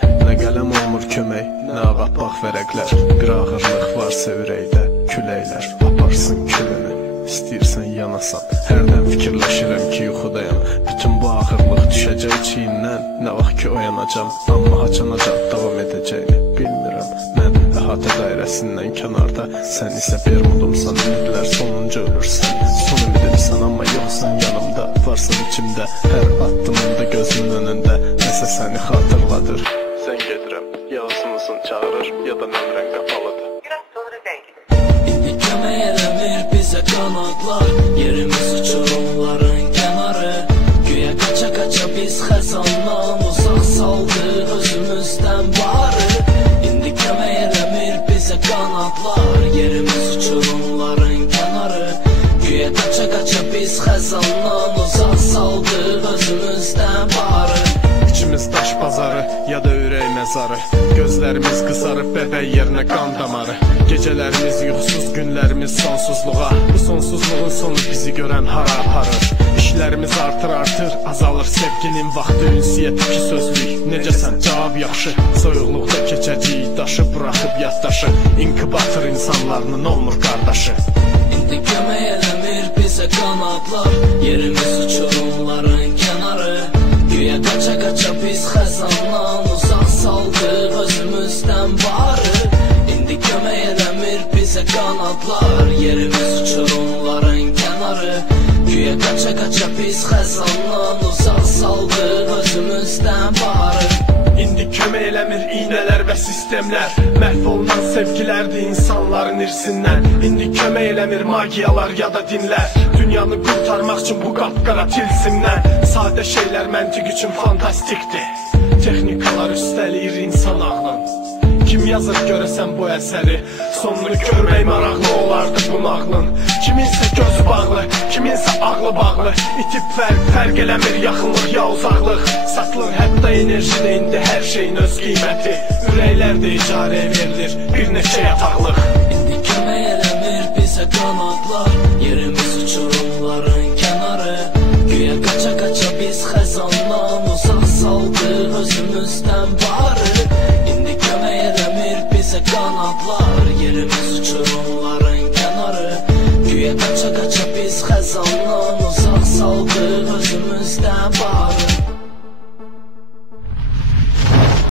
Nə qələm olmur kömək, nə ağappaq vərəqlər. Bir ağırlıq varsa ürəkdə, küləklər aparsın külünü. İstəyirsən yanasan, hərdən fikirləşirəm ki yuxudayam. Bütün bu ağırlıq düşəcək çiynindən, nə vaxt ki oyanacam. Amma haçanacaq davam edəcəyini bilmirəm. Mən əhatə dairəsindən kənarda, sən isə Bermudumsan, ümidlər sonunca ölürsən. Son ümidimsən amma yoxsan yanımda, varsan içimdə, hər addımında gözümün önündə. Nəsə səni xatırladır. Sən gedirəm, yazımızın çağırır, ya da nömrən qapalıdır. İndi kömək eləmir bizə qanadlar, yerimiz uçurumların kənarı. Güya qaça-qaça biz xəzandan uzaq saldıq özümüzdən barı. İndi kömək eləmir bizə qanadlar, yerimiz uçurumların kənarı. Güya qaça-qaça biz xəzandan uzaq saldıq özümüzdən barı. İçimiz daş bazarı, ya da ürək məzarı. Gözlərimiz qızarıb bəbəy yerinə qan damarı. Gecələrimiz yuxusuz, günlərimiz sonsuzluğa. Bu sonsuzluğun sonu bizi görən hara aparır. İşlərimiz artır, azalır sevginin vaxtı. Ünsiyyət iki sözlük, necəsən cavab yaxşı. Soyuqluqda keçəcəyik daşı, buraxıb yaddaşı. İnkubator insanlarının olmur qardaşı. İndi kömək eləmir bizə qanadlar, yerimiz uçurumların kənarı. Güya qaça-qaça biz xəzandan uzaq saldıq özümüzdən barı. İndi kömək eləmir bizə qanadlar, yerimiz uçurumların kənarı. Güya qaça-qaça biz xəzandan uzaq saldıq özümüzdən barı. İndi kömək eləmir iynələr və sistemlər, məhv olunan sevgilərdir insanların irsindən. İndi kömək eləmir magiyalar ya da dinlər, dünyanı qurtarmaq üçün bu qapqara tilsimdən. Sadə şeylər məntiq üçün fantastikdir, texnikalar üstəliyir insan ağlın. Kim yazır görəsən bu əsəri, sonunu görmək maraqlı olardı bu nağlın. Kiminsə gözü bağlı, kiminsə ağlı bağlı, itib fərq eləmir yaxınlıq ya uzaqlıq. Satılır hətta enerjini indi hər şeyin öz qiyməti, ürəklərdə icarəyə verilir bir neçə yataqlıq. İndi kömək eləmir bizə qanadlar, yerimiz uçurumların kənarı. Güya qaça-qaça biz xəzandan uzaq saldıq özümüzdən barı. İndi kömək eləmir bizə qanadlar, yerimiz uçurumların kənarı. Güya qaça-qaça biz xəzandan uzaq saldıq özümüzdən barı.